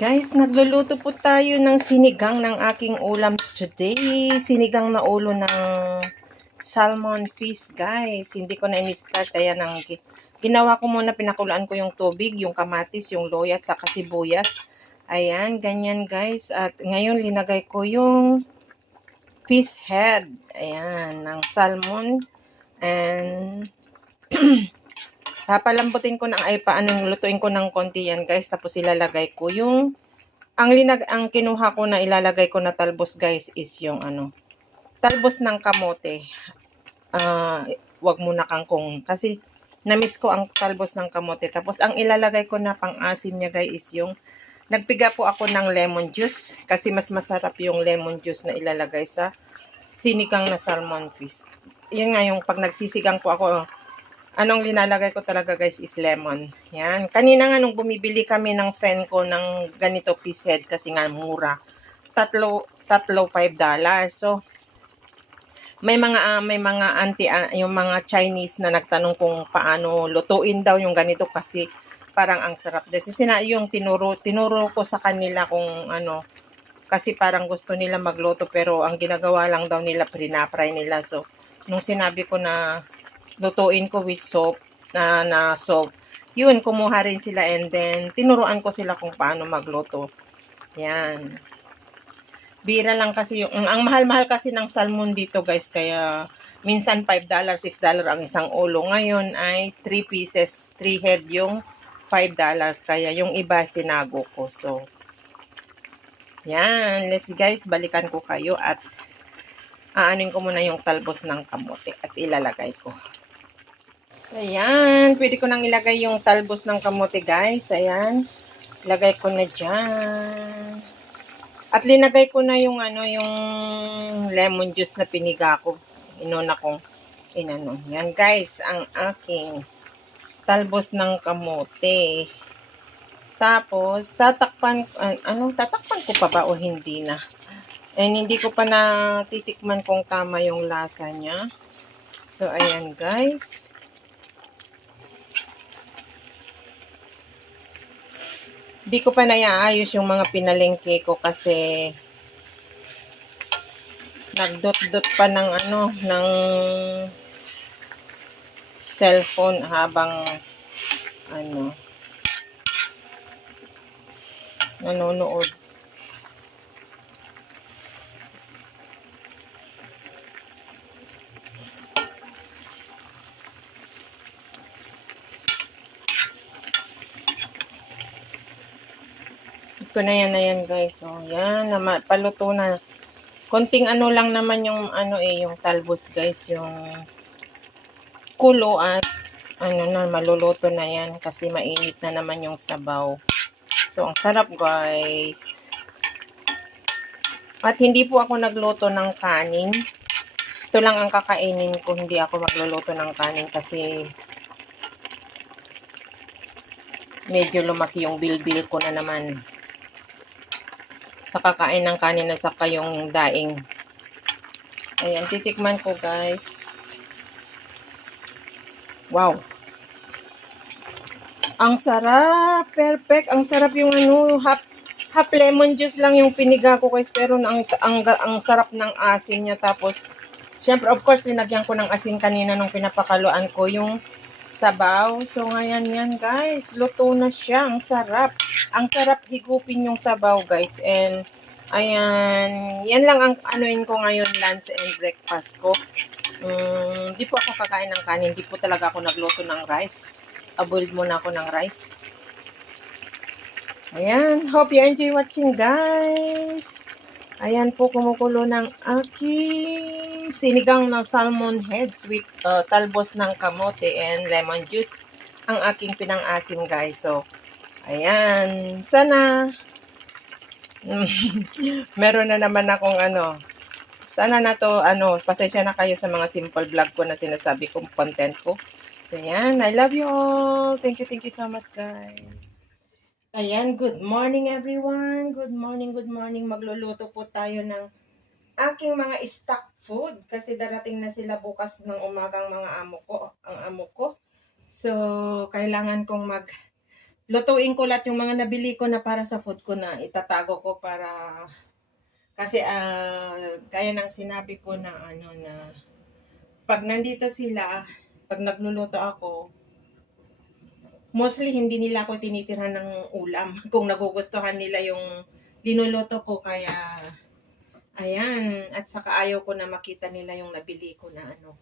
Guys, nagluluto po tayo ng sinigang ng aking ulam today. Sinigang na ulo ng salmon fish, guys. Hindi ko na in-start. Ayan ang ginawa ko muna. Pinakulaan ko yung tubig, yung kamatis, yung loya, at saka sibuyas. Ayan, ganyan guys. At ngayon, linagay ko yung fish head. Ayan, ng salmon. And papalambutin ko ng lutuin ko ng konti yan guys. Tapos ilalagay ko yung ang kinuha ko na ilalagay ko na talbos guys is yung talbos ng kamote. Wag muna kangkong kasi namiss ko ang talbos ng kamote. Tapos ang ilalagay ko na pang-asim niya guys is yung nagpiga po ako ng lemon juice kasi mas masarap yung lemon juice na ilalagay sa sinigang na salmon fish. Yun nga yung pag nagsisigang po ako, anong linalagay ko talaga guys is lemon. Yan. Kanina nga nung bumibili kami ng friend ko ng ganito fish head kasi nga mura. Tatlo $5. So, may mga yung mga Chinese na nagtanong kung paano lutuin daw yung ganito kasi parang ang sarap. Kasi yung tinuro ko sa kanila kung kasi parang gusto nila magluto pero ang ginagawa lang daw nila pinapry nila. So, nung sinabi ko na lutuin ko with soap, na soap, yun, kumuha rin sila and then tinuruan ko sila kung paano magluto. Yan. Bira lang kasi ang mahal-mahal kasi ng salmon dito guys, kaya minsan $5, $6 ang isang ulo. Ngayon ay 3 pieces, 3 head yung $5. Kaya yung iba tinago ko. So, yan. Let's guys, balikan ko kayo at aanin ko muna yung talbos ng kamote at ilalagay ko. Ayan, pwede ko nang ilagay yung talbos ng kamote guys. Ayan, ilagay ko na dyan. At linagay ko na yung yung lemon juice na piniga ko. Inuna kong Yan guys, ang aking talbos ng kamote. Tapos tatakpan ko pa ba o hindi na? And hindi ko pa natitikman kung tama yung lasa niya. So ayan guys. Di ko pa naiaayos yung mga pinalengke ko kasi nagdot-dot pa ng ng cellphone habang nanonood. Ito na yan guys. So, yan, paluto na. Konting lang naman yung yung talbos guys, yung kulo at maluluto na yan kasi mainit na naman yung sabaw. So, ang sarap guys. At hindi po ako nagluto ng kanin. Ito lang ang kakainin ko, hindi ako magluluto ng kanin kasi medyo lumaki yung bilbil ko na naman sa kakain ng kanin na saka yung daing. Ayan, titikman ko guys. Wow. Ang sarap. Perfect. Ang sarap yung half lemon juice lang yung piniga ko guys. Pero ang sarap ng asin niya. Tapos, syempre of course, linagyan ko ng asin kanina nung pinapakaluan ko yung sabaw. So, ngayon yan guys. Luto na siya. Ang sarap. Ang sarap higupin yung sabaw guys. And, ayan. Yan lang ang ko ngayon, lunch and breakfast ko. Di po ako kakain ng kanin. Di po talaga ako nagluto ng rice. Avoid muna ako ng rice. Ayan. Hope you enjoy watching guys. Ayan po, kumukulo ng aking sinigang na salmon heads with talbos ng kamote and lemon juice. Ang aking pinang-asim guys. So, ayan. Sana meron na naman akong sana na to, pasensya na kayo sa mga simple vlog ko na sinasabi kong content ko. So, ayan. I love you all. Thank you so much guys. Ayan, good morning everyone. Good morning. Magluluto po tayo ng aking mga stock food kasi darating na sila bukas ng umagang ang amo ko. So, kailangan kong lutuin ko lahat yung mga nabili ko na para sa food ko na itatago ko para kasi gaya ng sinabi ko na ano na pag nandito sila, pag nagluluto ako, mostly hindi nila ako tinitirhan ng ulam kung nagugustuhan nila yung linuluto ko kaya ayan at saka ayaw ko na makita nila yung nabili ko na ano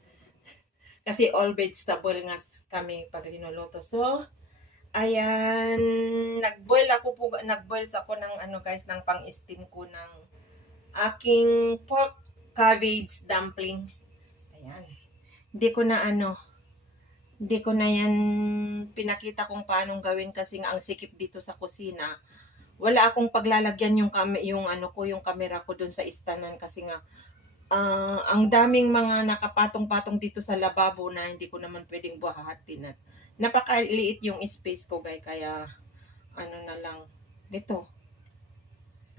kasi all vegetable nga kami pag linuluto. So ayan, nagboil ako ng ano guys ng pang-steam ko ng aking pork cabbage dumpling. Ayan. Hindi ko na ano, hindi ko na yan pinakita kung paano gawin kasi nga ang sikip dito sa kusina. Wala akong paglalagyan yung ano ko, yung camera ko doon sa istanan kasi nga ang daming mga nakapatong-patong dito sa lababo na hindi ko naman pwedeng buhahatin at napakaliit yung space ko guys kaya ano na lang dito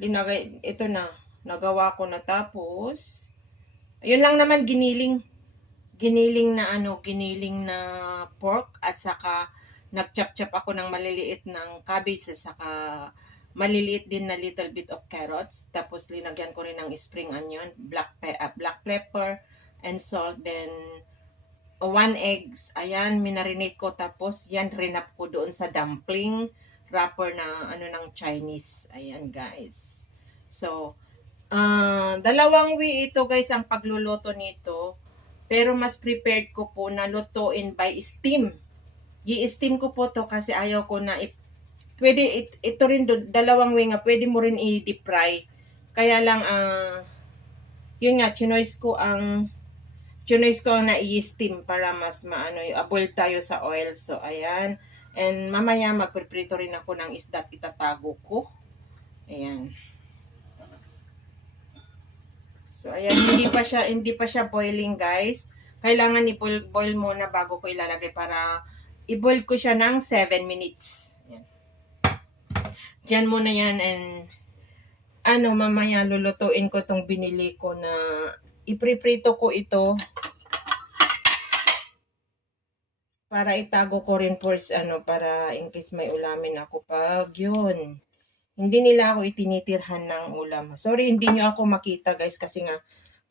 linagay ito na nagawa ko na tapos ayun lang naman giniling na ano, giniling na pork at saka nagchop-chop ako ng maliliit ng cabbage at saka maliliit din na little bit of carrots. Tapos linagyan ko rin ng spring onion, black pepper and salt. Then 1 eggs. Ayan, minarinate ko tapos yan rinap ko doon sa dumpling wrapper na ano ng Chinese. Ayan guys. So, dalawang way ito guys ang pagluluto nito. Pero mas prepared ko po na lutuin by steam. I-steam ko po to kasi ayaw ko na pwede ito rin dalawang way nga pwede mo rin i-deep fry. Kaya lang yun nga chinoise ko ang na i-steam para mas maano avoid tayo sa oil. So ayan. And mamaya magpreprito rin ako ng isda at itatago ko. Ayan. So ayan, hindi pa siya boiling, guys. Kailangan i-boil muna bago ko ilalagay para i-boil ko siya ng 7 minutes. Ayan. Diyan muna yan and ano mamaya lulutuin ko tong binili ko na ipriprito ko ito para itago ko rin for ano para in case may ulamin ako pag yun. Hindi nila ako itinitirhan ng ulam. Sorry, hindi nyo ako makita guys kasi nga,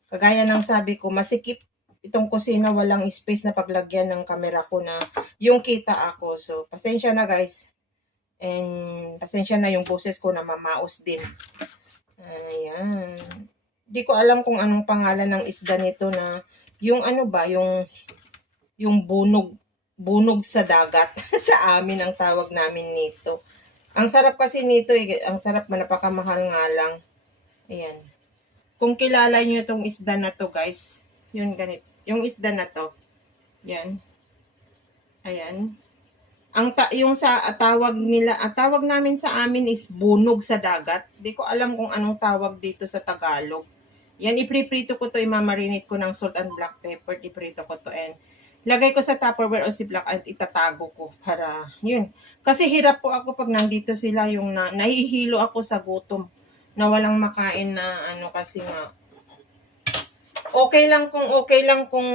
kagaya ng sabi ko, masikip itong kusina, walang space na paglagyan ng camera ko na yung kita ako. So, pasensya na guys. And pasensya na yung boses ko na mamaos din. Ayan. Hindi ko alam kung anong pangalan ng isda nito na, yung ano ba, yung bunog sa dagat. Sa amin ang tawag namin nito. Ang sarap kasi nito, ang sarap, napakamahal nga lang. Ayan. Kung kilala nyo itong isda na to guys, yun ganito. Yung isda na to, yan. Ayan. Yung sa tawag nila, tawag namin sa amin is bunog sa dagat. Di ko alam kung anong tawag dito sa Tagalog. Yan, ipriprito ko to, imamarinate ko ng salt and black pepper, iprito ko to and lagay ko sa Tupperware o Ziploc at itatago ko para yun. Kasi hirap po ako pag nandito sila yung nahihilo ako sa gutom na walang makain na ano kasi nga okay lang kung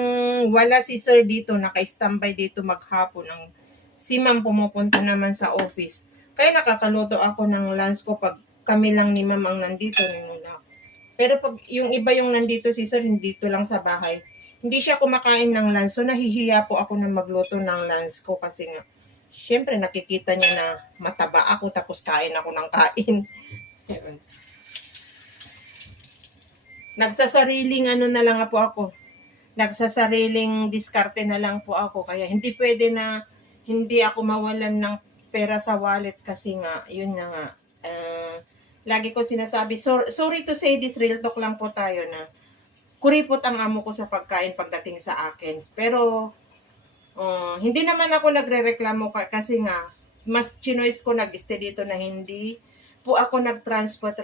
wala si sir dito naka-standby dito maghapon ang si ma'am pumupunta naman sa office. Kaya nakakaluto ako ng lunch ko pag kami lang ni ma'am ang nandito nila. Pero pag yung iba yung nandito si sir dito lang sa bahay. Hindi siya kumakain ng lunch. So, nahihiya po ako na magluto ng lunch ko kasi nga, syempre nakikita niya na mataba ako tapos kain ako ng kain. Nagsasariling ano na lang po ako. Nagsasariling diskarte na lang po ako. Kaya hindi pwede na hindi ako mawalan ng pera sa wallet kasi nga, yun na nga. Lagi ko sinasabi, sorry to say this, real talk lang po tayo na kuripot ang amo ko sa pagkain pagdating sa akin. Pero, hindi naman ako nagre-reklamo kasi nga, mas chinoise ko nag-stay dito na hindi po ako nag-transfer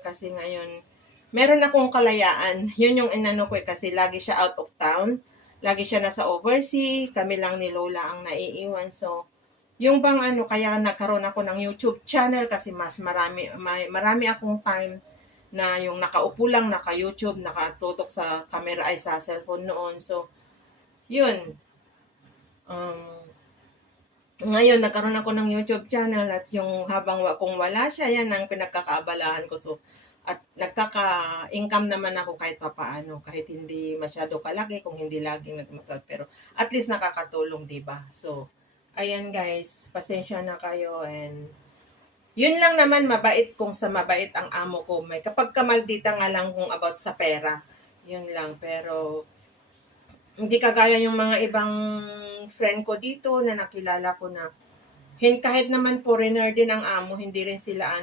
kasi ngayon, meron akong kalayaan. Yun yung inano ko kasi lagi siya out of town. Lagi siya nasa overseas. Kami lang ni Lola ang naiiwan. So, yung bang ano, kaya nagkaroon ako ng YouTube channel kasi mas marami akong time na yung nakaupo lang, naka-YouTube, nakatutok sa camera ay sa cellphone noon. So, yun. Ngayon, nagkaroon ako ng YouTube channel at yung kung wala siya, yan ang pinagkakaabalahan ko. So, at nagkaka-income naman ako kahit papaano, kahit hindi masyado kalaki, kung hindi laging nagmasal. Pero at least nakakatulong, di ba? So, ayan guys, pasensya na kayo and yun lang naman mabait kung sa mabait ang amo ko. May kapag kamaldita nga lang kung about sa pera. Yun lang. Pero hindi kagaya yung mga ibang friend ko dito na nakilala ko na kahit naman foreigner din ang amo, hindi rin sila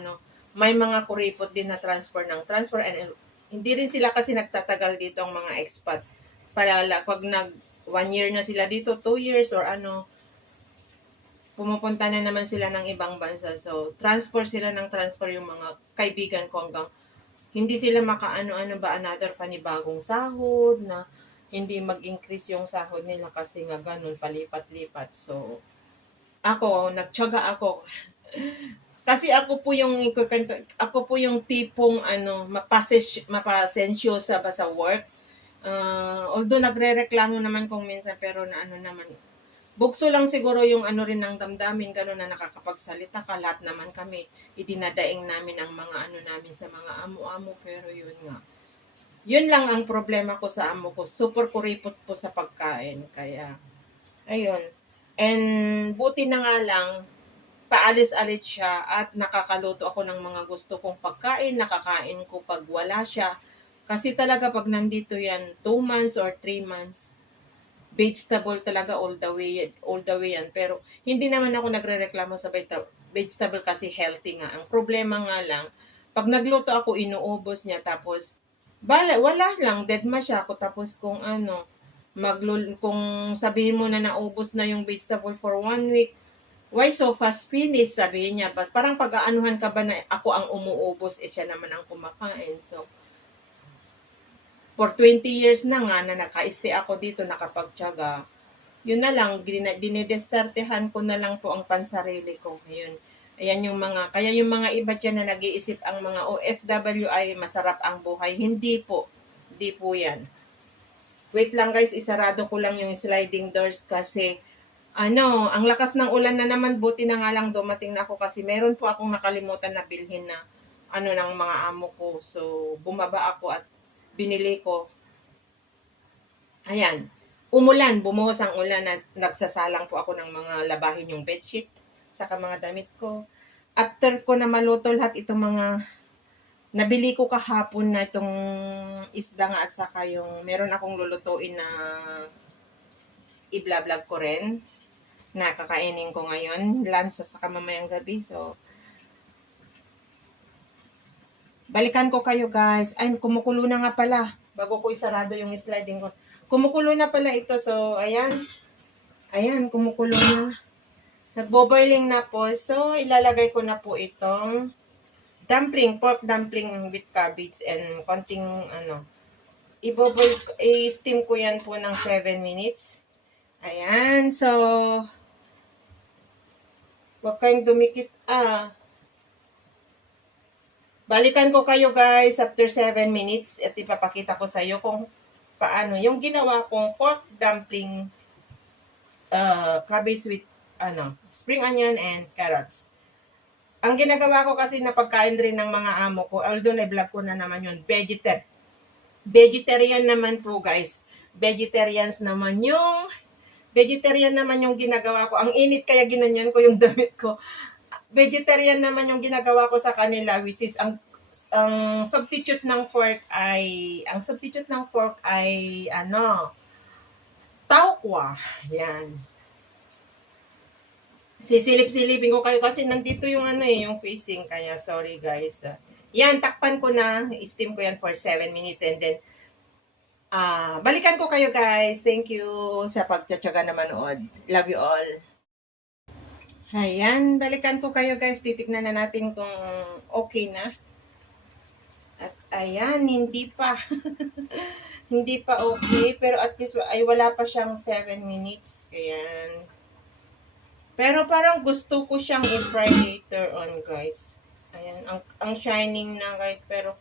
may mga kuripot din na transfer and hindi rin sila kasi nagtatagal dito ang mga expat. Pag nag 1 year na sila dito, 2 years or pumupunta na naman sila ng ibang bansa. So, transfer sila ng transfer yung mga kaibigan ko hanggang hindi sila makaano-ano ba another panibagong sahod na hindi mag-increase yung sahod nila kasi nga ganun, palipat-lipat. So, nagtiyaga ako. Kasi ako po yung tipong mapasensyosa ba sa work. Although nagrereklamo naman kung minsan pero na naman bukso lang siguro yung rin ng damdamin, gano'n na nakakapagsalita ka. Lahat naman kami, idinadaing namin ang mga namin sa mga amo-amo. Pero yun nga. Yun lang ang problema ko sa amo ko. Super kuripot po sa pagkain. Kaya, ayun. And buti na nga lang, paalis-alis siya at nakakaluto ako ng mga gusto kong pagkain. Nakakain ko pag wala siya. Kasi talaga pag nandito yan, 2 months or 3 months, vegetable talaga all the way yan. Pero hindi naman ako nagrereklamo sa vegetable kasi healthy nga. Ang problema nga lang, pag nagluto ako, inuubos niya. Tapos, wala lang, deadma siya ako. Tapos kung sabihin mo na naubos na yung vegetable for 1 week, why so fast finish, sabihin niya. But parang pag-aanuhan ka ba na ako ang umuubos, siya naman ang kumakain. So, for 20 years na nga na naka-stay ako dito, nakapagtyaga, yun na lang, dinidestartehan ko na lang po ang pansarili ko. Yun. Kaya yung mga iba dyan na nag-iisip ang mga OFW ay masarap ang buhay. Hindi po. Hindi po yan. Wait lang guys, isarado ko lang yung sliding doors kasi ang lakas ng ulan na naman, buti na nga lang dumating na ako kasi meron po akong nakalimutan na bilhin na ng mga amo ko. So, bumaba ako at binili ko. Ayan. Bumuhos ang ulan at nagsasalang po ako ng mga labahin yung bedsheet, saka mga damit ko. After ko na maluto lahat itong mga nabili ko kahapon na itong isda nga at saka yung meron akong lulutuin na i-vlog ko rin na kakainin ko ngayon, lunch sa mamayang gabi. So, balikan ko kayo guys. Ay, kumukulo na nga pala. Bago ko isarado yung sliding ko. Kumukulo na pala ito. So, ayan. Ayan, kumukulo na. Nagbo-boiling na po. So, ilalagay ko na po itong pork dumpling with cabbage and konting i-steam ko yan po ng 7 minutes. Ayan. So, wag kayong dumikit. Balikan ko kayo guys after 7 minutes at ipapakita ko sa iyo kung paano yung ginawa kong pork dumpling cabbage with spring onion and carrots. Ang ginagawa ko kasi na pagkain rin ng mga amo ko, although na-vlog ko na naman yun, vegetarian naman po guys. Vegetarian naman yung ginagawa ko. Ang init kaya ginanyan ko yung damit ko. Vegetarian naman yung ginagawa ko sa kanila, which is ang substitute ng pork ay tauqwa. Yan. Sisilip-silipin ko kayo kasi nandito yung yung facing, kaya sorry guys. Yan, takpan ko na, steam ko yan for 7 minutes and then balikan ko kayo guys. Thank you sa pagtatsaga na manood. Love you all. Ayan, balikan ko kayo guys. Titignan na natin kung okay na. At ayan, hindi pa. Hindi pa okay. Pero at least ay wala pa siyang 7 minutes. Ayan. Pero parang gusto ko siyang i-fry later on guys. Ayan, ang shining na guys. Pero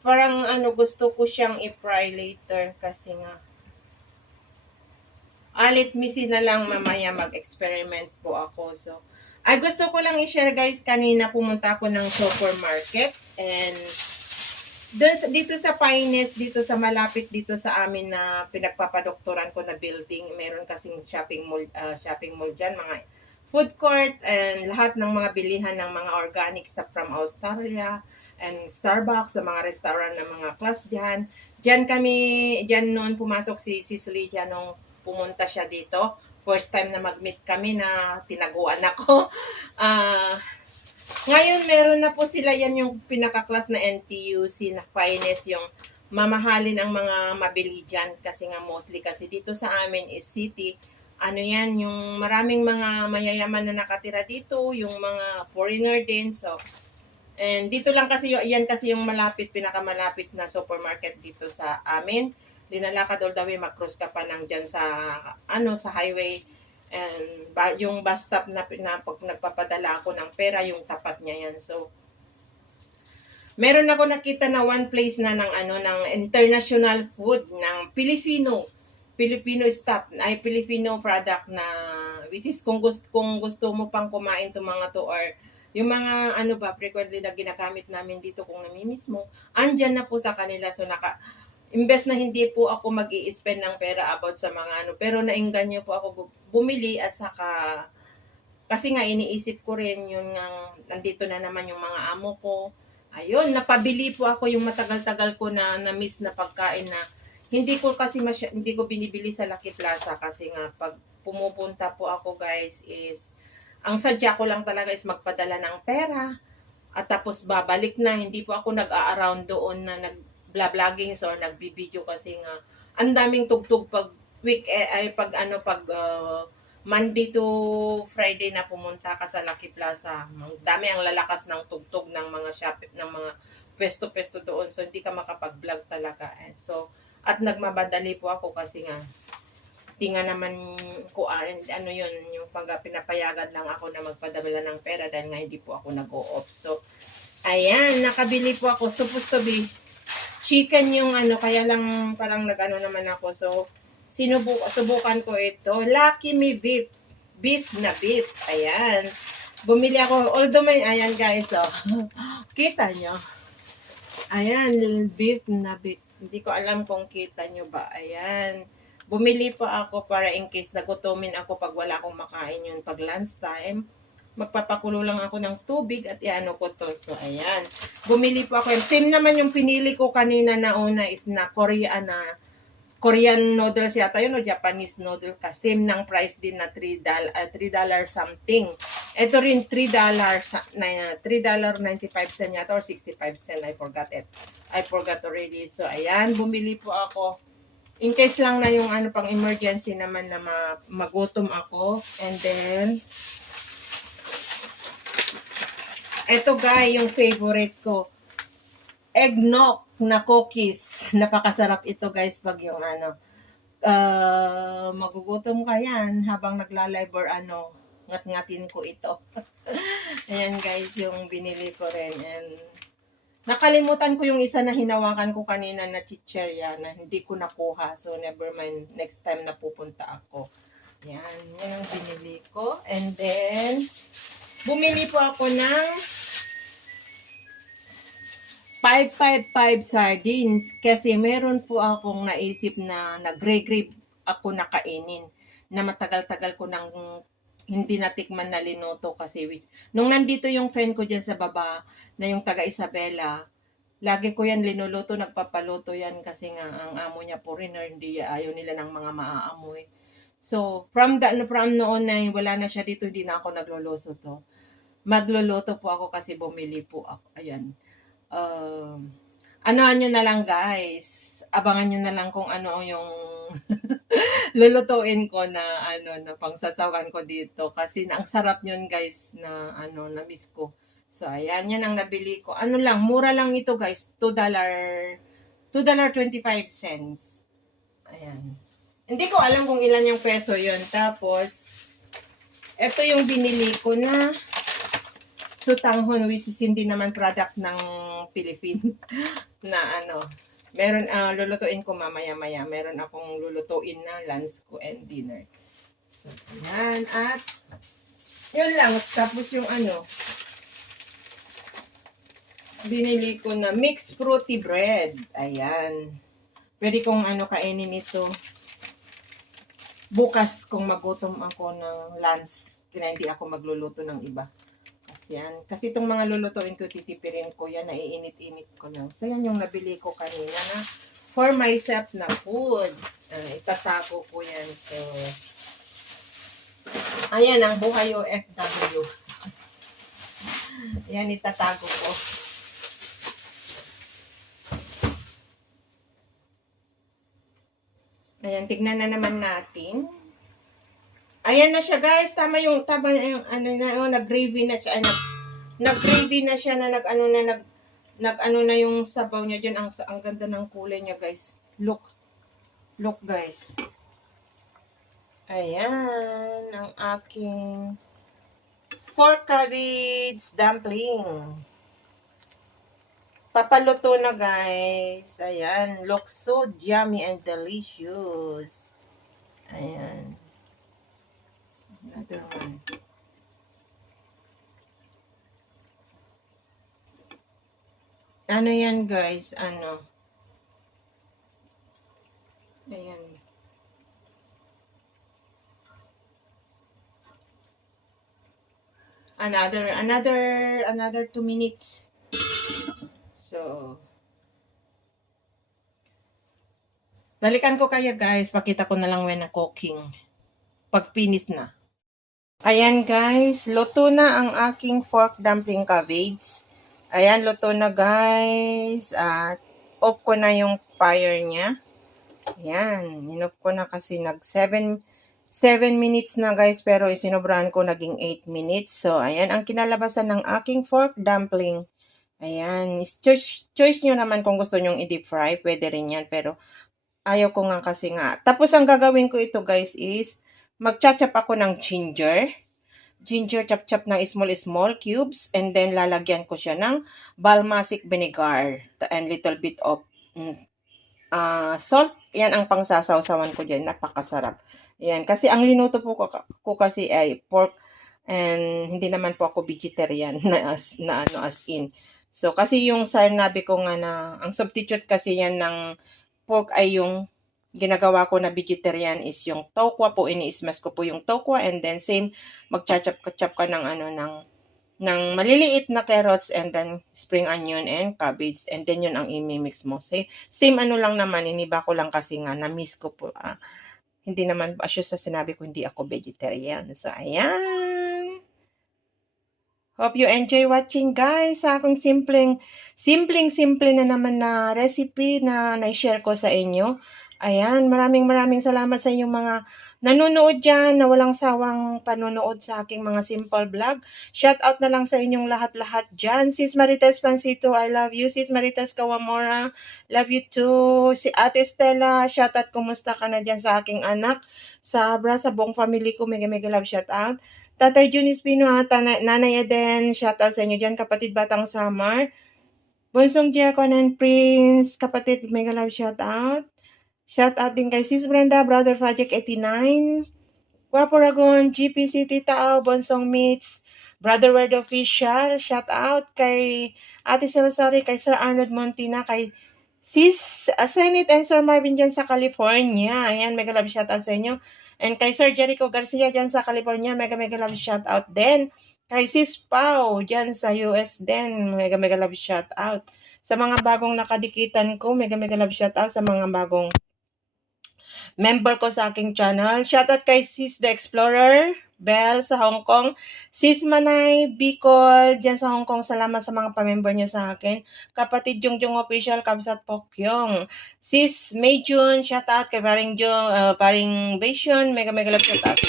parang gusto ko siyang i-fry later kasi nga Let me see na lang mamaya mag-experiments po ako. So, ay gusto ko lang i-share guys, kanina pumunta ako ng supermarket and dito sa Pines, dito sa malapit dito sa amin na pinagpapadoktoran ko na building, meron kasing shopping mall dyan, mga food court and lahat ng mga bilihan ng mga organic stuff from Australia and Starbucks, sa mga restaurant ng mga class dyan. Dyan noon pumasok si Cicely dyan nung pumunta siya dito. First time na mag-meet kami na tinaguan ako. Ah, ngayon, meron na po sila, yan yung pinaka-class na NTUC na finest, yung mamahalin ang mga mabili dyan. Kasi nga mostly kasi dito sa amin is city. Ano yan, yung maraming mga mayayaman na nakatira dito, yung mga foreigner din. So, and dito lang kasi, yan kasi yung malapit, pinakamalapit na supermarket dito sa amin. Dinalakad all the way, mag-cross ka pa ng dyan sa, sa highway. And yung bus stop na pag nagpapadala ako ng pera, yung tapat niya yan. So, meron ako nakita na one place na ng international food ng Filipino stuff, ay Filipino product na, which is kung gusto mo pang kumain to mga to, or yung mga frequently na ginagamit namin dito kung namimiss mo, andyan na po sa kanila. So, imbes na hindi po ako mag-i-spend ng pera about sa mga pero nainganyo po ako bumili at saka, kasi nga iniisip ko rin yun nga, nandito na naman yung mga amo ko. Ayun, napabili po ako yung matagal-tagal ko na miss na pagkain na hindi ko binibili sa Lucky Plaza kasi nga pag pumupunta po ako guys is, ang sadya ko lang talaga is magpadala ng pera at tapos babalik na, hindi po ako nag-a-around doon na nag-vloggings or nagbi-video kasi nga ang daming tugtog pag Monday to Friday na pumunta ka sa Lucky Plaza. Ang dami ang lalakas ng tugtog ng mga ng mga pwesto-pwesto doon. So hindi ka makapag-vlog talaga. And so at nagmabadali po ako kasi nga di nga naman ko yung pinapayagan lang ako na magpadala ng pera dahil nga hindi po ako nag-o-off. So ayan, nakabili po ako. Supposed to be chicken yung kaya lang parang naman ako. So, subukan ko ito. Lucky Me Beef. Beef na beef. Ayan. Bumili ako. Although ayan guys, oh. Kita nyo? Ayan, beef na beef. Hindi ko alam kung kita nyo ba. Ayan. Bumili pa ako para in case nagutumin ako pag wala akong makain yun pag lunch time. Magpapakulo lang ako ng tubig at iano ko to. So, ayan. Bumili po ako. Same naman yung pinili ko kanina na una is na Korean noodles yata yun o Japanese noodle ka. Same ng price din na $3 something. Ito rin $3.95 yata or 65 cents. I forgot it. I forgot already. So, ayan. Bumili po ako. In case lang na yung pang emergency naman na magutom ako. And then, eto guys, yung favorite ko. Eggnog na cookies. Napakasarap ito guys pag yung magugutom ka yan habang nagla-live or ngat-ngatin ko ito. Ayan guys, yung binili ko rin. And nakalimutan ko yung isa na hinawakan ko kanina na chicherya na hindi ko nakuha. So never mind, next time na pupunta ako. Yan yung binili ko. And then, bumili po ako ng 555 sardines kasi meron po akong naisip na nag-grave ako nakainin na matagal-tagal ko nang hindi natikman na linuto kasi nung nandito yung friend ko dyan sa baba na yung taga Isabela, lagi ko yan linuluto, nagpapaluto yan kasi nga ang amo niya foreigner, hindi ayaw nila ng mga maaamoy. So, from noon na wala na siya dito, hindi na ako magluluto po ako kasi bumili po ako. Ayan. Nyo na lang guys. Abangan nyo na lang kung ano yung lulutuin ko na na pangsasawan ko dito. Kasi ang sarap nyon guys na na-miss ko. So, ayan, yan ang nabili ko. Mura lang ito guys. $2.25. Ayan. Hindi ko alam kung ilan yung peso yun. Tapos, ito yung binili ko na sutanghon, which is hindi naman product ng Philippine na Meron, lulutuin ko mamaya-maya. Meron akong lulutuin na lunch ko and dinner. So, ayan. At, yun lang. Tapos yung binili ko na mixed fruity bread. Ayan. Pwede kong kainin ito. Bukas kung magutom ako ng lunch, kaya hindi ako magluluto ng iba. Yan. Kasi itong mga lulutuin ko, titipirin ko yan, naiinit-init ko lang. So, yan yung nabili ko kanina na for myself na food. Itatago ko yan. So, ayan ang buhay OFW. Yan, itatago ko. Ayan, tignan na naman natin. Ayan na siya, guys. Tama yung nag-gravy na siya. Nag-gravy na siya na nag-ano na yung sabaw niya dyan. Ang ganda ng kulay niya, guys. Look, guys. Ayan, ang aking pork cabbage dumpling. Papaluto na, guys. Ayan, looks so yummy and delicious. Ayan. Another one. Ano yan, guys? Ayan. Another 2 minutes. So, balikan ko kayo, guys. Pakita ko na lang when na cooking. Pag finish na. Ayan, guys. Luto na ang aking pork dumpling cabbage. Ayan, luto na, guys. At off ko na yung fire niya. Ayan, in-off ko na kasi nag 7 minutes na, guys, pero isinobrahan ko naging 8 minutes. So, ayan ang kinalabasan ng aking pork dumpling. Ayan, choice nyo naman kung gusto nyong i-deep fry, pwede rin yan, pero ayaw ko nga kasi nga. Tapos ang gagawin ko ito, guys, is magchachap ako ng ginger. Chop-chop na small cubes, and then lalagyan ko siya ng balsamic vinegar and little bit of salt. Yan ang pangsasawsawan ko dyan. Napakasarap. Yan. Kasi ang linuto po ko kasi ay pork, and hindi naman po ako vegetarian as in. So, kasi yung sinabi ko nga na, ang substitute kasi yan ng pork ay yung ginagawa ko na vegetarian is yung tokwa po. Ini-smash ko po yung tokwa, and then same, magchachap ka ng ng maliliit na carrots, and then spring onion and cabbage, and then yun ang imimix mo. Same lang naman, iniba ko lang kasi nga na-miss ko po. Hindi naman, as sa sinabi ko, hindi ako vegetarian. So, ayan. Hope you enjoy watching, guys, sa akong simple na naman na recipe na na-share ko sa inyo. Ayan, maraming salamat sa inyong mga nanonood dyan, na walang sawang panonood sa aking mga simple vlog. Shout out na lang sa inyong lahat-lahat dyan. Sis Marites Pancito, I love you. Sis Marites Kawamora, love you too. Si Ate Stella, shout out, kumusta ka na dyan sa aking anak? Sa buong family ko, mega love, shout out. Tatay Junis Pino at Nanay Eden, shout out sa inyo dyan. Kapatid Batang Samar, Bonsong Diakon and Prince, kapatid, mega love, shout out. Shout out din kay Sis Brenda, Brother Project 89, Guapo Ragon, GPC Titao, Bonsong Meets, Brother Word Official, shout out kay Ate Salazari, kay Sir Arnold Montina, kay Sis Senate and Sir Marvin dyan sa California. Ayan, mega love shout out sa inyo. And kay Sir Jericho Garcia dyan sa California, mega love shout out din. Kay Sis Pau dyan sa US din, mega love shout out. Sa mga bagong nakadikitan ko, mega love shout out sa mga bagong member ko sa aking channel. Shoutout kay Sis The Explorer, Bell sa Hong Kong, Sis Manay Bicol, dyan sa Hong Kong. Salamat sa mga pamember niyo sa akin. Kapatid Jungjung Official, Kabsat Pokyong, Sis Mayjun, shoutout kay Paring Paring Vision, mega love shoutout.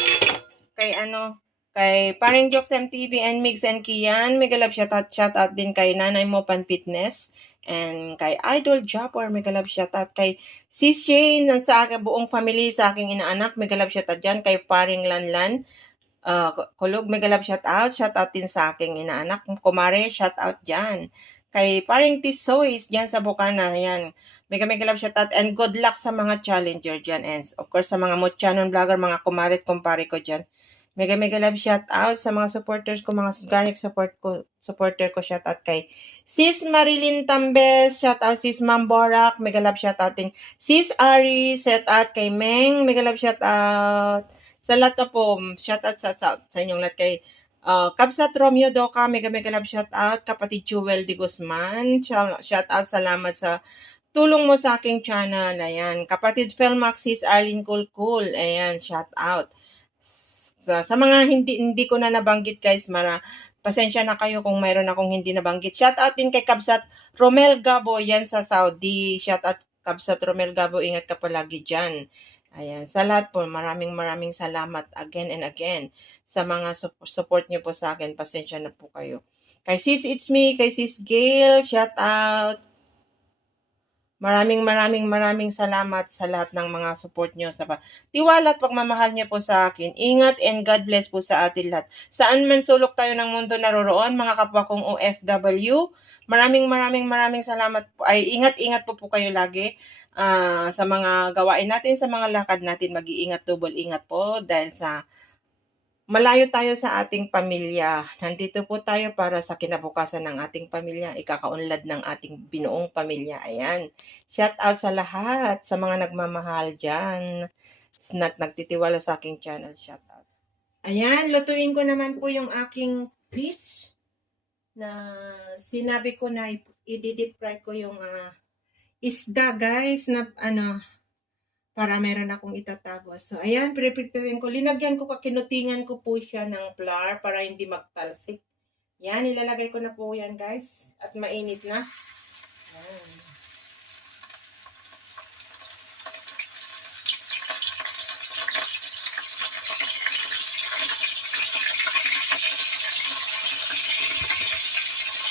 Kay Paring Jokes MTV and Mix and Kian, mega love shoutout din kay Nanay Mo Pan Fitness. And kay Idol Japper, mega love shoutout. Kay Sis Shane, sa aking buong family, sa aking inaanak, mega love shoutout dyan. Kay Paring Lanlan, Kulog, mega love shoutout. Shoutout din sa aking inaanak. Kumare, shoutout dyan. Kay Paring Tisoys, dyan sa Bukana, yan. Mega mega love shoutout and good luck sa mga challenger dyan. And of course, sa mga Mochanon vlogger, mga kumarit, kumpare ko dyan. Mega mega love shoutout sa mga supporters ko, mga garlic supporter ko, shoutout kay Sis Marilyn Tambes, shoutout Sis Ma'am Borak, mega love shoutout din. Sis Ari, shoutout kay Meng, mega love shoutout. Sa lahat na po, shoutout sa inyong lahat kay Kabsat Romeo Doka, mega mega love shoutout. Kapatid Jewel de Guzman, shoutout, salamat sa tulong mo sa aking channel. Ayan. Kapatid Felmaxis, Arlene Kulkul. Ayan, shout out. Sa mga hindi ko na nabanggit guys, pasensya na kayo kung mayroon akong hindi nabanggit. Shout out din kay Kabsat Romel Gabo, yan sa Saudi. Shout out Kabsat Romel Gabo, ingat ka palagi dyan. Ayan, sa lahat po, maraming salamat again and again sa mga support niyo po sa akin. Pasensya na po kayo. Kay Sis It's Me, kay Sis Gail, shout out. Maraming salamat sa lahat ng mga support nyo, sa tiwala at pagmamahal nyo po sa akin. Ingat and God bless po sa atin lahat. Saan man sulok tayo ng mundo naroroon, mga kapwa kong OFW, maraming salamat po. Ay, ingat po kayo lagi sa mga gawain natin, sa mga lakad natin. Mag-iingat, double ingat po dahil sa malayo tayo sa ating pamilya. Nandito po tayo para sa kinabukasan ng ating pamilya, ikakaunlad ng ating binuong pamilya. Ayan. Shout out sa lahat, sa mga nagmamahal dyan, nagtitiwala sa aking channel. Shout out. Ayan, lutuin ko naman po yung aking fish na sinabi ko na i-deep fry ko yung isda guys na para meron akong itatago. So, ayan, prepare ko. Linagyan ko, kinutingan ko po siya ng flour para hindi magtalsik. Yan, ilalagay ko na po yan, guys. At mainit na. Ayan.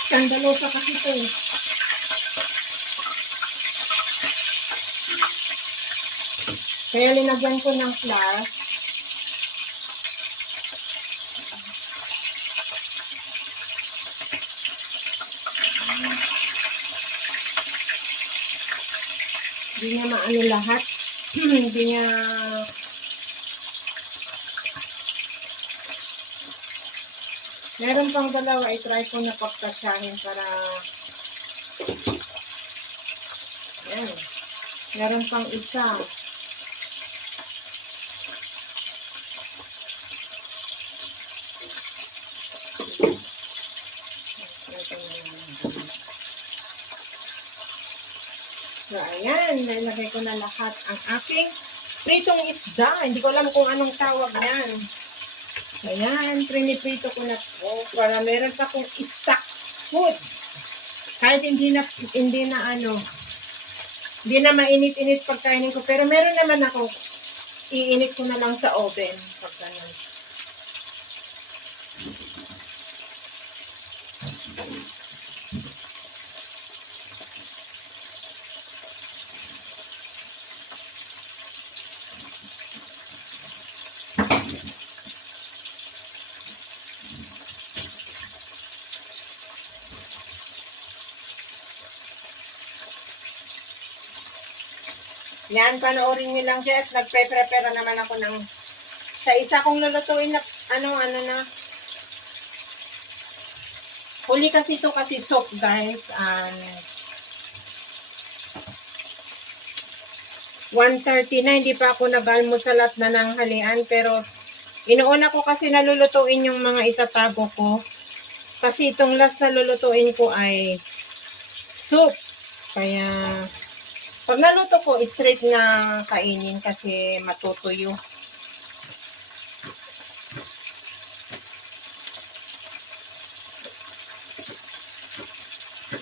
Skandalosa kasi ito eh. Kaya linagyan ko ng flour. Hindi niya maano lahat. Hindi niya meron pang dalawa. I-try ko na pagkasyahin para ayan. Meron pang isa. So, ayan. Nilagay ko na lahat ang aking pritong isda. Hindi ko alam kung anong tawag yan. So, ayan. Priniprito ko na po para meron pa akong stock food. Kahit hindi na mainit-init pagkainin ko. Pero meron naman ako. Iinit ko na lang sa oven. Pag ganun. Yan, panoorin nyo lang siya at nagpe-prepare naman ako ng sa isa kong lulutuin na na huli kasi ito kasi soup guys. 1:30 na, hindi pa ako nag-almusal at nananghalian pero inuuna ko kasi nalulutuin yung mga itatago ko. Kasi itong last na lulutuin ko ay soup. Kaya pag naluto ko, straight na kainin kasi matutuyo.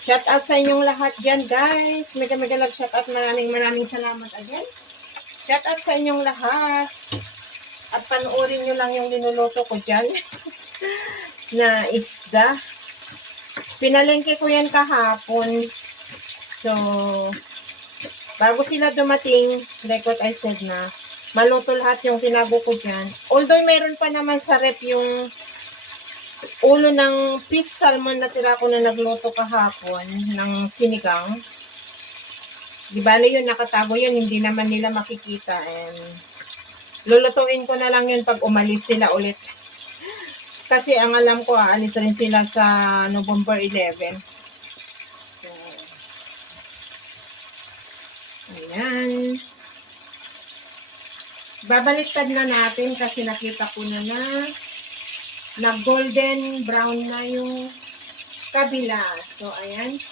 Shout out sa inyong lahat dyan, guys. Mega love shout out. Maraming salamat again. Shout out sa inyong lahat. At panoorin nyo lang yung linuluto ko dyan. Na isda. Pinalengke ko yan kahapon. So, bago sila dumating, like what I said na, maluto lahat yung tinago ko dyan. Although, meron pa naman sa rep yung ulo ng fish salmon na tira ko na nagluto kahapon ng sinigang. Di bale yun, nakatago yun, hindi naman nila makikita. And lulutuin ko na lang yun pag umalis sila ulit. Kasi ang alam ko, aalis rin sila sa November 11. So, ayan. Babaliktad na natin kasi nakita ko na golden brown na yung kabila. So, ayan.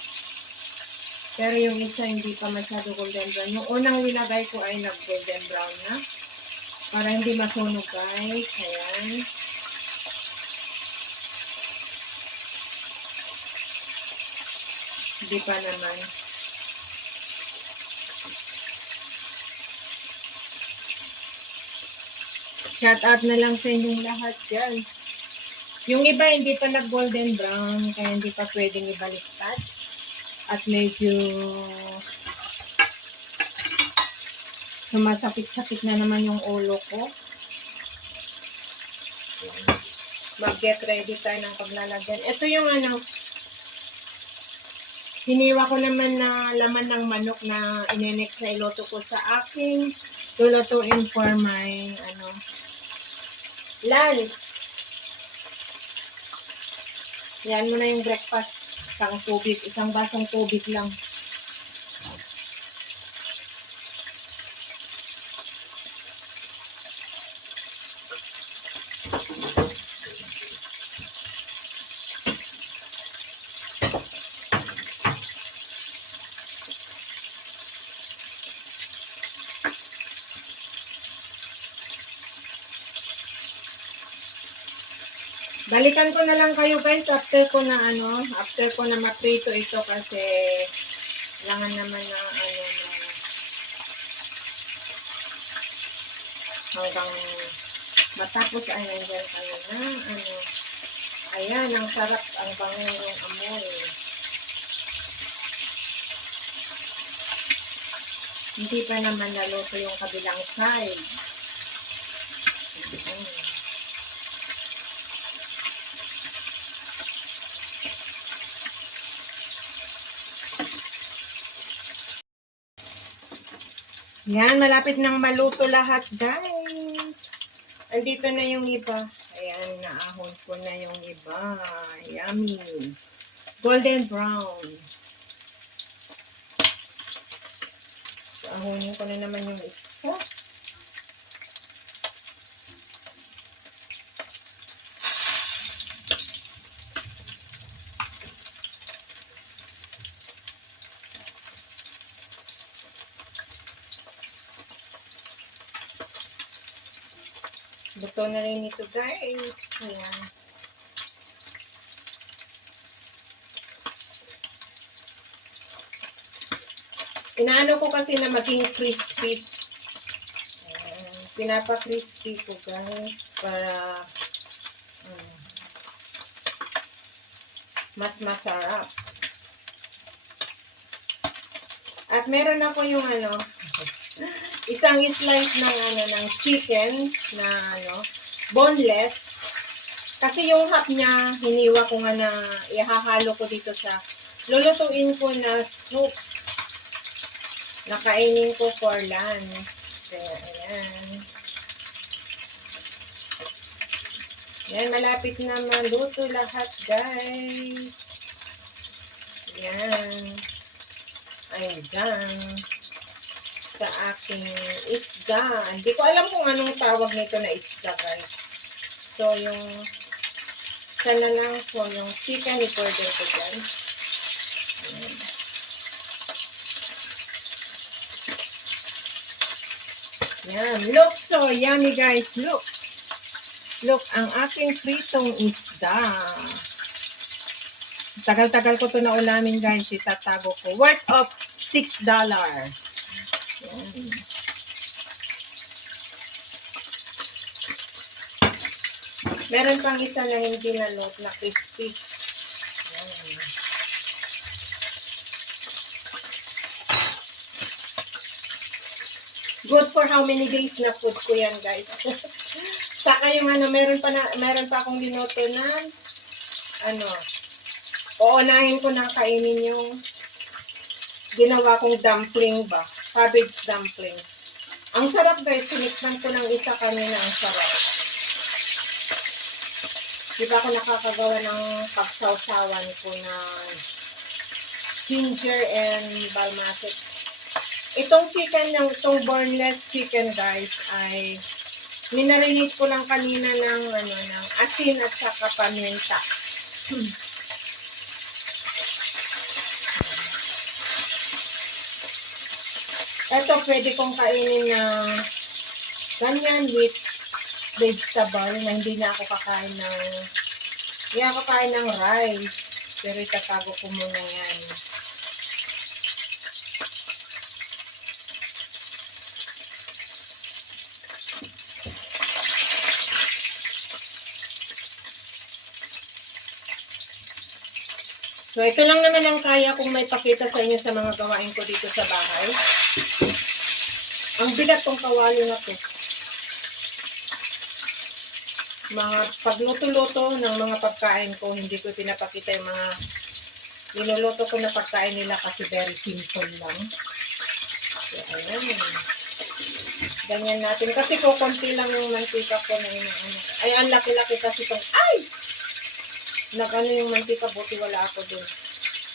Pero yung isa hindi pa masyado golden brown. Yung unang nilagay ko ay nag-golden brown na. Para hindi masunog, guys. Ayan. Hindi pa naman. Shout out na lang sa inyong lahat dyan. Yung iba hindi pa nag-golden brown, kaya hindi pa pwedeng ibaliktad. At medyo sumasakit-sakit na naman yung ulo ko. Mag-get ready tayo ng paglalagyan. Ito yung hiniwa ko naman na laman ng manok na inenex na iloto ko sa aking lulutuin for my lunch. Yan mo na yung breakfast. Isang basong tubig lang. Balikan ko na lang kayo guys after ko na maprito ito kasi kailangan naman na hanggang matapos ay nandyan kayo na ayan, ang sarap, ang bangong amoy. Hindi pa naman naluto yung kabilang side. Yan, malapit nang maluto lahat, guys. Andito na yung iba. Ayan, naahon ko na yung iba. Yummy. Golden brown. So, ahonin ko na naman yung isa. Luto na rin ito, guys. Ayan. Inaano ko kasi na maging crispy. Ayan. Pinapa-crispy ko, guys. Para mas masarap. At meron ako yung isang slice ng chicken na boneless. Kasi yung half niya, hiniwa ko nga na ihahalo ko dito sa lulutuin ko na soup. Nakainin ko for lunch. Kaya, ayan. Yan, malapit na maluto lahat, guys. Yan. Ayan. Sa aking isda. Hindi ko alam kung anong tawag nito na isda, guys. So, yung sana lang. So, yung chicken i-order ko dyan. Yan. Look, so yummy, guys. Look. Look, ang aking pritong isda. Tagal-tagal ko to na ulamin, guys. Itatago ko. Worth of $6. Meron pang isa na hindi na load na crispy. Good for how many days na food ko yan, guys. Saka yung meron pa akong linuto na uunahin ko nang kainin yung ginawa kong dumpling ba? Cabbage dumpling. Ang sarap guys, sinikman ko ng isa kanina, ang sarap. Di ba ako nakakagawa ng pagsawsawan ko na ginger and balmatic. Itong chicken, itong boneless chicken guys, ay minarinate ko lang kanina ng, ng asin at saka paminta. Ito, pwede kong kainin na ganyan with vegetable na hindi na ako kakain ng, hindi ako kakain ng rice. Pero itatago ko muna yan. So, ito lang naman ang kaya kong may pakita sa inyo sa mga gawain ko dito sa bahay. Ang bigat tong kawali na to. Mga pagluto-luto ng mga pagkain ko, hindi ko pinapakita yung mga niluluto ko na pagkain nila kasi very simple lang. So, ayan. Ganyan natin. Kasi kukunti lang yung mantika ko na inaano. Ay, ang laki-laki kasi itong, ay! Nag-ano yung mantika, buti wala ako dun.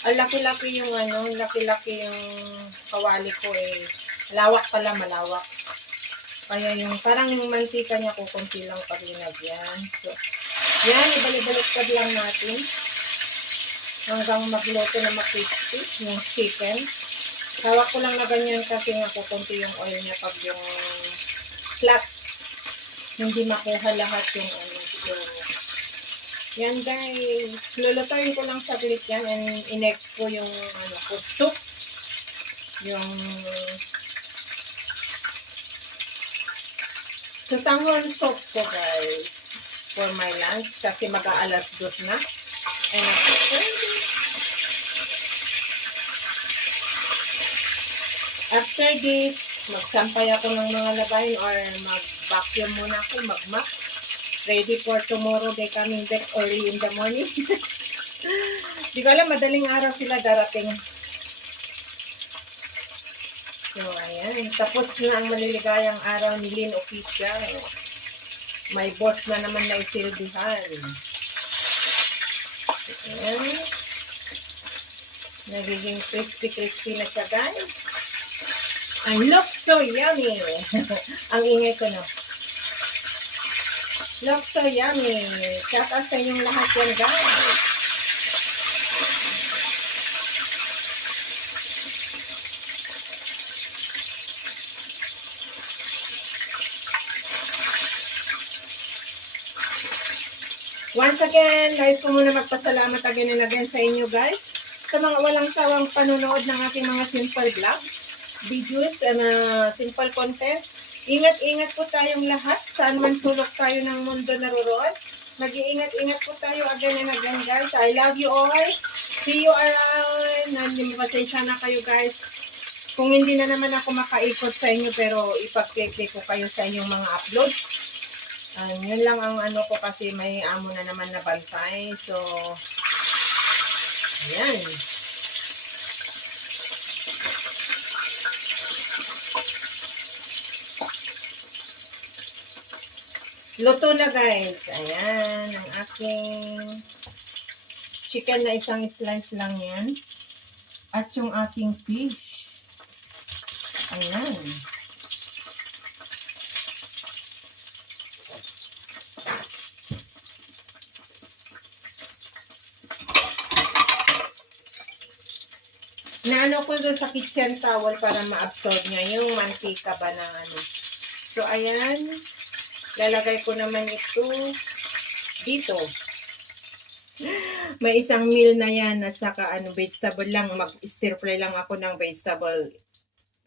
Ang laki-laki yung laki-laki yung kawali ko eh. Lawak pala, malawak. Kaya yung, parang yung mantika niya kukunti lang pag linagyan. So, yan, ibalik-baliktad lang natin. Hanggang magluto na makrispy yung chicken. Hawak ko lang na ganyan kasi nga kukunti yung oil niya pag yung flat. Hindi makuha lahat yung yung yan guys, lulutuin ko lang saglit yan and in-next ko yung soup. Yung sutanghon soup ko guys for my lunch kasi mag-aalas 2 na. And after this, magsampay ako ng mga labahin or mag-vacuum muna ako, mag-mop. Ready for tomorrow, they coming back early in the morning. Di ko alam, madaling araw sila darating. So, ayan. Tapos na ang maliligayang araw ni Lynn Official. May boss na naman na isilbihan. Ayan. Nagiging crispy-crispy na siya, guys. And look so yummy. Ang ingay ko, no? Look so yummy. Shout out sa inyong lahat yan, guys. Once again, guys, ko muna magpasalamat again and again sa inyo, guys. Sa mga walang sawang panonood ng aking mga simple vlogs, videos, and simple content. Ingat-ingat po tayong lahat. Saan man sulok tayo ng mundo naroon. Mag-iingat-ingat po tayo again and again, guys. I love you all. See you around. Pasensya na kayo, guys. Kung hindi na naman ako makaikot sa inyo, pero ipag-click ko kayo sa inyong mga uploads. Yun lang ang ano ko kasi may amo na naman na bantay. So, ayan. Luto na guys. Ayan. Ang aking chicken na isang slice lang yan. At yung aking fish. Ayan. Naano ko doon sa kitchen towel para ma-absorb niya yung mantika ba ng ano. So, ayan. Lalagay ko naman ito dito. May isang meal na yan na saka vegetable lang. Mag-stir fry lang ako ng vegetable.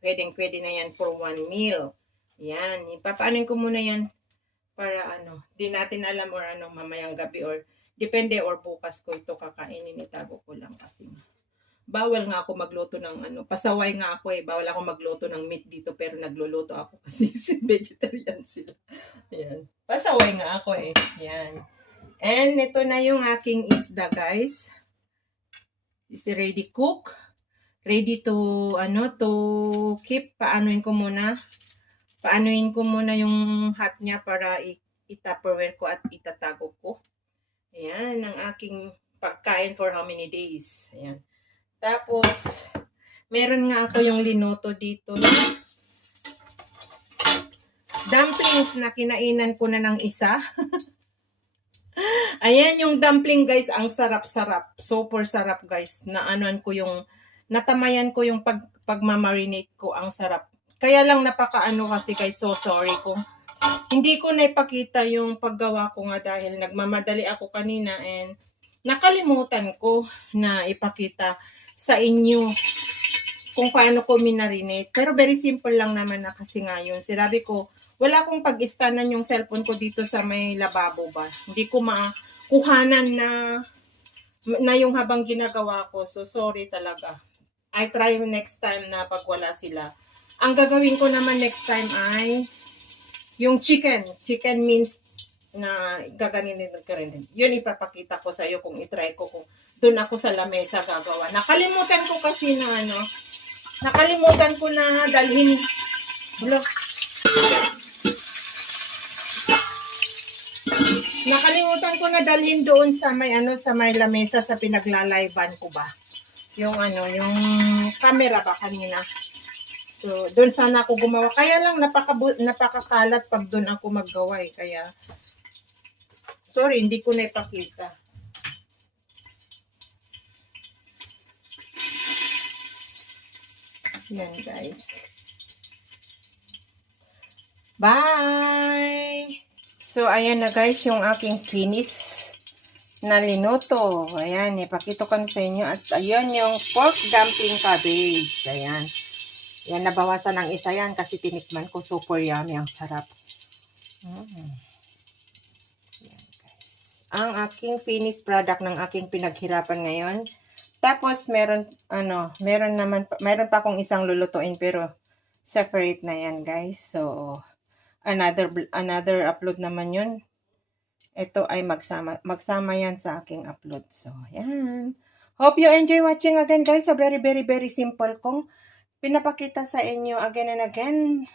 Pwedeng-pwede na yan for one meal. Yan. Ipapaanin ko muna yan para di natin alam or mamayang gabi or depende or bukas ko ito kakainin. Itago ko lang kasi bawal nga ako magluto ng pasaway nga ako bawal ako magluto ng meat dito pero nagluluto ako kasi vegetarian sila. Ayan. Pasaway nga ako Ayan. And ito na yung aking isda guys. Is ready cook. ready to, to keep. Paanoin ko muna yung hot niya para i-tupperware ko at itatago ko. Ayan, ang aking pagkain for how many days. Ayan. Tapos, meron nga ako yung linoto dito na dumplings na kinainan ko na ng isa. Ayan yung dumpling guys, ang sarap-sarap. Super sarap guys. Natamayan ko yung pagmamarinate ko, ang sarap. Kaya lang napakaano kasi guys, so sorry kung hindi ko na ipakita yung paggawa ko nga dahil nagmamadali ako kanina and nakalimutan ko na ipakita sa inyo kung paano ko minarinate. Pero very simple lang naman na kasi nga yun. Sinabi ko, wala akong pag-istanan yung cellphone ko dito sa may lababo ba. Hindi ko makuhanan na yung habang ginagawa ko. So, sorry talaga. I try next time na pag wala sila. Ang gagawin ko naman next time ay yung chicken. Chicken means na gaganinin ko rin. Yun ipapakita ko sa iyo kung itry ko kung doon ako sa lamesa gagawa. Nakalimutan ko kasi na nakalimutan ko na dalhin. Nakalimutan ko na dalhin doon sa may sa may lamesa sa pinaglalaiban ko ba. Yung yung camera ba kanina. So, doon sana ako gumawa. Kaya lang napakakalat pag doon ako maggawa eh. Kaya sorry, hindi ko na ipakita. Yan guys. Bye! So, ayan na guys yung aking finish na linoto. Ayan, ipakita ko sa inyo. At ayan yung pork dumpling cabbage. Ayan. Yan, nabawasan ng isa yan kasi tinikman ko. Super yummy. Ang sarap. Yan, guys. Ang aking finished product ng aking pinaghirapan ngayon. Tapos, meron pa akong isang lulutuin pero separate na yan guys. So, another upload naman yun. Ito ay magsama yan sa aking upload. So, yan. Hope you enjoy watching again guys. So, very, very, very simple kong pinapakita sa inyo again and again.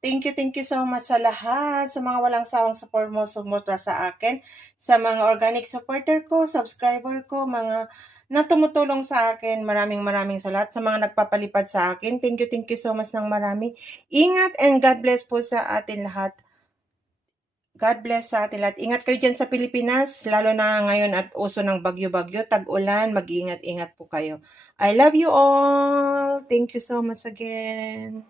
Thank you so much sa lahat. Sa mga walang sawang sumutra sa akin. Sa mga organic supporter ko, subscriber ko, mga na tumutulong sa akin. Maraming salamat sa mga nagpapalipad sa akin. Thank you so much ng marami. Ingat and God bless po sa atin lahat. God bless sa atin lahat. Ingat kayo dyan sa Pilipinas, lalo na ngayon at uso ng bagyo-bagyo, tag-ulan, mag-iingat-ingat po kayo. I love you all. Thank you so much again.